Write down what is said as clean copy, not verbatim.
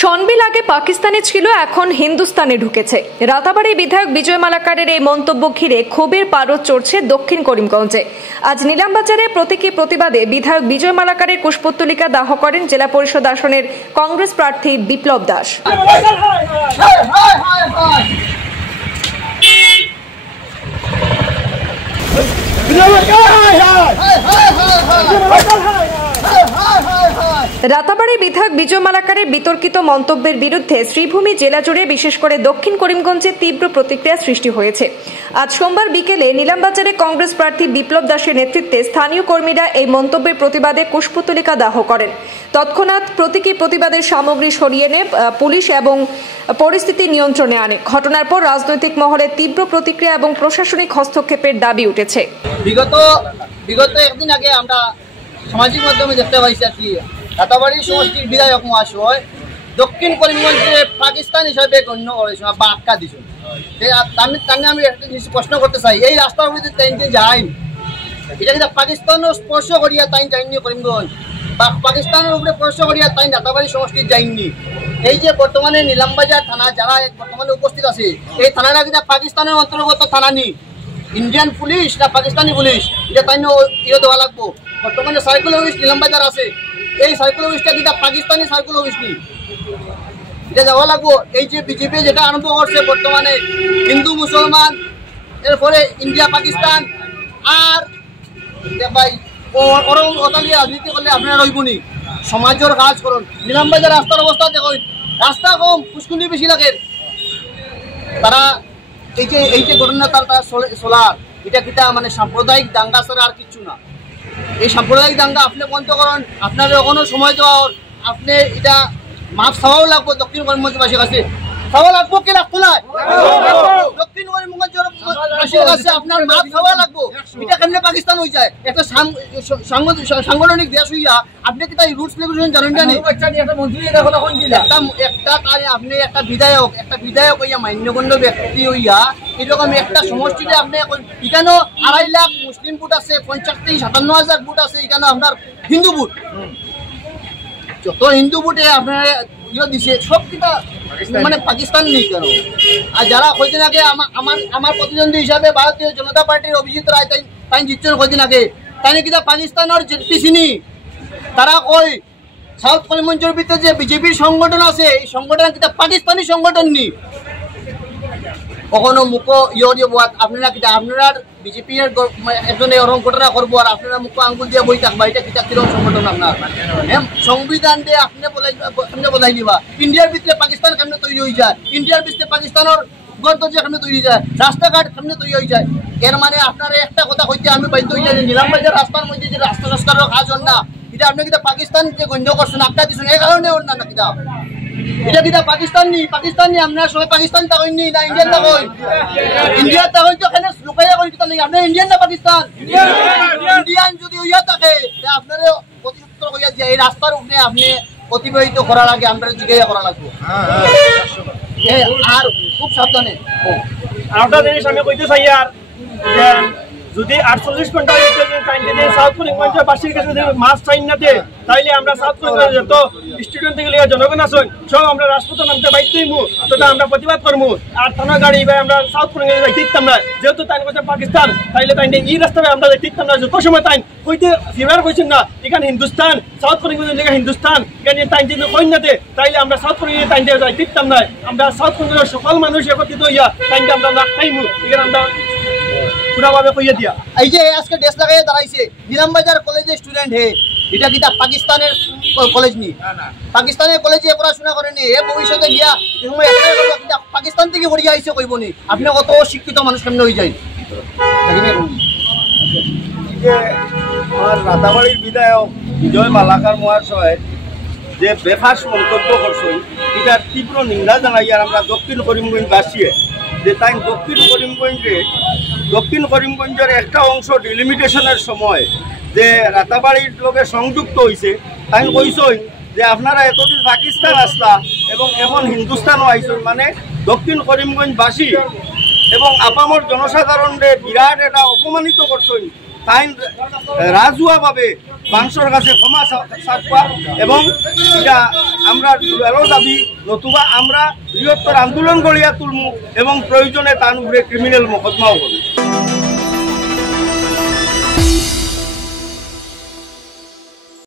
শনবিল আগে পাকিস্তানে ছিল, এখন হিন্দুস্তানে ঢুকেছে। রাতাবাড়ী বিধায়ক বিজয় মালাকারের এই মন্তব্য ঘিরে ক্ষোভের পারদ চড়ছে দক্ষিণ করিমগঞ্জে। আজ নিলামবাজারে প্রতীকী প্রতিবাদে বিধায়ক বিজয় মালাকারের পুষ্পতলিকা দাহ করেন জেলা পরিষদ আসনের কংগ্রেস প্রার্থী বিপ্লব দাস। রাতাবাড়ী বিধায়ক বিজয় মালাকারের বিতর্কিত মন্তব্যের বিরুদ্ধে শ্রীভূমি জেলা জুড়ে বিশেষ করে দক্ষিণ করিমগঞ্জে তীব্র প্রতিক্রিয়া সৃষ্টি হয়েছে। আজ সোমবার বিকেলে নিলামবাজারে কংগ্রেস প্রার্থী বিপ্লব দাসের নেতৃত্বে স্থানীয় কর্মীরা এই মন্তব্যের প্রতিবাদে পুষ্পতলিকা দাহ করেন। তৎক্ষণাৎ প্রতীকী প্রতিবাদের সামগ্রী সরিয়ে এনে পুলিশ এবং পরিস্থিতি নিয়ন্ত্রণে আনে। ঘটনার পর রাজনৈতিক মহলে তীব্র প্রতিক্রিয়া এবং প্রশাসনিক হস্তক্ষেপের দাবি উঠেছে। বিগত একদিন আগে আমরা সামাজিক মাধ্যমে দেখতে পাইছি আর কি রাতাবাড়ী সমষ্টির বিধায়ক মহাশয় দক্ষিণ করিমগঞ্জে পাকিস্তান হিসাবে গণ্য করেছেন বা আটকা দিয়েছেন। আমি একটা জিনিস প্রশ্ন করতে চাই, এই রাস্তার উপরে তাই যাই এটা কিন্তু পাকিস্তানও স্পর্শ করিয়া তাই যায়নি করিমগঞ্জ, বা পাকিস্তানের উপরে স্পর্শ করিয়া তাই রাতাবাড়ী সমষ্টির যায়নি। এই যে বর্তমানে নিলামবাজার থানা যারা বর্তমানে উপস্থিত আছে, এই থানাটা কিন্তু পাকিস্তানের অন্তর্গত থানা নি, ইন্ডিয়ান পুলিশ না পাকিস্তানি পুলিশ, এটা তাই ইয়ে দেওয়া লাগবো। বর্তমানে সার্কুল অফিস নিলামবাজার আছে, এই সার্কুল অফিসটা যেটা পাকিস্তানি সার্কুল অফিস নি, এটা দেওয়া লাগবো। এই যে বিজেপি যেটা আরম্ভ করছে বর্তমানে হিন্দু মুসলমান, এরপরে ইন্ডিয়া পাকিস্তান, আর ভাই ওরম ওতালিয়া রাজনীতি করলে আপনারা রইবনি, সমাজের কাজ করুন। নিলামবাজার রাস্তার অবস্থা দেখুন, রাস্তা কম পুষ্কুনি বেশি লাগে। তারা এই যে ঘটনা তারা সোলার এটা কিটা মানে সাম্প্রদায়িক দাঙ্গা ছাড়া আর কিচ্ছু না। এই সাম্প্রদায়িক দাঙ্গা আপনি বন্ধ করুন, আপনার এখনো সময় দেওয়া, আপনি এটা মাপ চাওয়াও লাগবো দক্ষিণ করিমগঞ্জবাসীর কাছে, চাওয়া লাগবো কি লাগতো না, দক্ষিণ করিমগঞ্জবাসীর কাছে আপনার মাপ চাওয়া লাগবো। এটা কেমনে পাকিস্তান হয়ে যায় একটা সাংগঠনিক দেশ হইয়া, আপনি কি তাই রুলস রেগুলেশন জানেন না? আপনি একটা বিধায়ক হইয়া মান্যগণ্য ব্যক্তি হইয়া এরকম একটা সমষ্টিতে আপনি এখানে 2.5 লাখ মুসলিম ভোট আছে, 50-57,000 ভোট আছে, এখানে আপনার হিন্দু ভোট, যত হিন্দু ভোটে আপনার ইয়ে দিছে সব কিটা মানে পাকিস্তান নেই কেন? আর যারা কয়দিন আগে আমার প্রতিদ্বন্দ্বী হিসাবে ভারতীয় জনতা পার্টির অভিজিৎ রায় তাই জিতছেন কয়দিন আগে, তাই কিনা পাকিস্তানের জেপিসি নি, তারা কই সাউথ করিমগঞ্জের ভিতরে যে বিজেপির সংগঠন আছে এই সংগঠন কিনা পাকিস্তানি সংগঠন নি। কখনো মুখ আপনারা কিনা আপনার বিজেপি একজনে ওরম ঘটনা করবো আর আপনারা মুখ আঙ্গুল দিয়ে বই থাকবা, এটা কিতা কিরকম সংগঠন? আপনার সংবিধান দিয়ে আপনি বলাই দিবা ইন্ডিয়ার ভিতরে পাকিস্তান কেমনে তৈরি হয়ে যায়, ইন্ডিয়ার ভিতরে পাকিস্তানের গণতন্ত্র কেমনে তৈরি যায়, রাস্তাঘাট কেমনে তৈরি হয়ে যায়। এর মানে আপনার একটা কথা কইতে আমি বাধ্য হয়ে যাই, নিলামবাজার রাস্তার মধ্যে যে রাস্তা সংস্কারের কাজ হন না, এটা আপনি কিনা পাকিস্তান যে গণ্য করছেন আটকা দিচ্ছেন, এই কারণে হন না কিনা? এটা কিনা পাকিস্তান নি আপনার সবাই পাকিস্তান থাকেন নি না ইন্ডিয়ান থাকেন? ইন্ডিয়ান থাকেন তো এখানে লুকাইয়া করেন কিতা নেই, আপনার ইন্ডিয়ান না পাকিস্তান? ইন্ডিয়ান যদি হইয়া থাকে আপনার প্রতিউত্তর হইয়া দিয়ে এই রাস্তার উপরে আপনি অতিবাহিত করার আগে আমরা জিজ্ঞাসা করা লাগবে। আর খুব সাবধানে আরেকটা জিনিস আমি কইতে চাই, আর যদি 48 ঘন্টা সাউথ করিমগঞ্জবাসীর কাছে যদি মাছ চাই না দে, তাইলে আমরা সাউথ করিমগঞ্জ যত স্টুডেন্ট থেকে জনগণ আছেন সব আমরা রাজপথে নামতে বাধ্য হইমু, তো আমরা প্রতিবাদ করবো। আর থানা গাড়ি বা আমরা সাউথ করিমগঞ্জ টিকতাম না, যেহেতু তাই কথা পাকিস্তান, তাইলে তাই এই রাস্তায় আমরা টিকতাম না। যত সময় তাই হইতে ফিভার কইছেন না এখানে হিন্দুস্তান, সাউথ করিমগঞ্জের লেগে হিন্দুস্তান, এখানে তাই যদি কই না দে তাইলে আমরা সাউথ করিমগঞ্জ তাই যাই টিকতাম না। আমরা সাউথ করিমগঞ্জের সকল মানুষ একত্রিত হইয়া তাই আমরা না খাইমু, এখানে আমরা এই যে আজকে দেশ লাগাই দাঁড়াইছে নিলামবাজার কলেজের স্টুডেন্ট হে, এটা কিটা পাকিস্তানের কলেজ নি, পাকিস্তানের কলেজে পড়াশোনা করেনি, এ ভবিষ্যতে গিয়া পাকিস্তান থেকে পড়িয়া আইসে কইব নি। আপনি কত শিক্ষিত মানুষ কেমন হয়ে যায়? রাতাবাড়ির বিধায়ক বিজয় মালাকার মহাশয় যে বেফাস মন্তব্য করছে এটার তীব্র নিন্দা জানাই। আর আমরা দক্ষিণ করিমগঞ্জবাসী যে তাই দক্ষিণ করিমগঞ্জের একটা অংশ ডিলিমিটেশনের সময় যে রাতাবাড়ির লোকে সংযুক্ত হয়েছে, তাই কইসই যে আপনারা এতদিন পাকিস্তান আসলা এবং এখন হিন্দুস্তানও আইসেন, মানে দক্ষিণ করিমগঞ্জবাসী এবং আপামর জনসাধারণের বিরাট এটা অপমানিত করছেন। তাই রাজহুয়াভাবে বাংশর কাছে ক্ষমা চাপা এবং এটা আমরা এলো দাবি নতুবা আমরা বৃহত্তর আন্দোলন গড়িয়া তুলমু এবং প্রয়োজনে তার উপরে ক্রিমিনাল মোকদ্দমাও করি।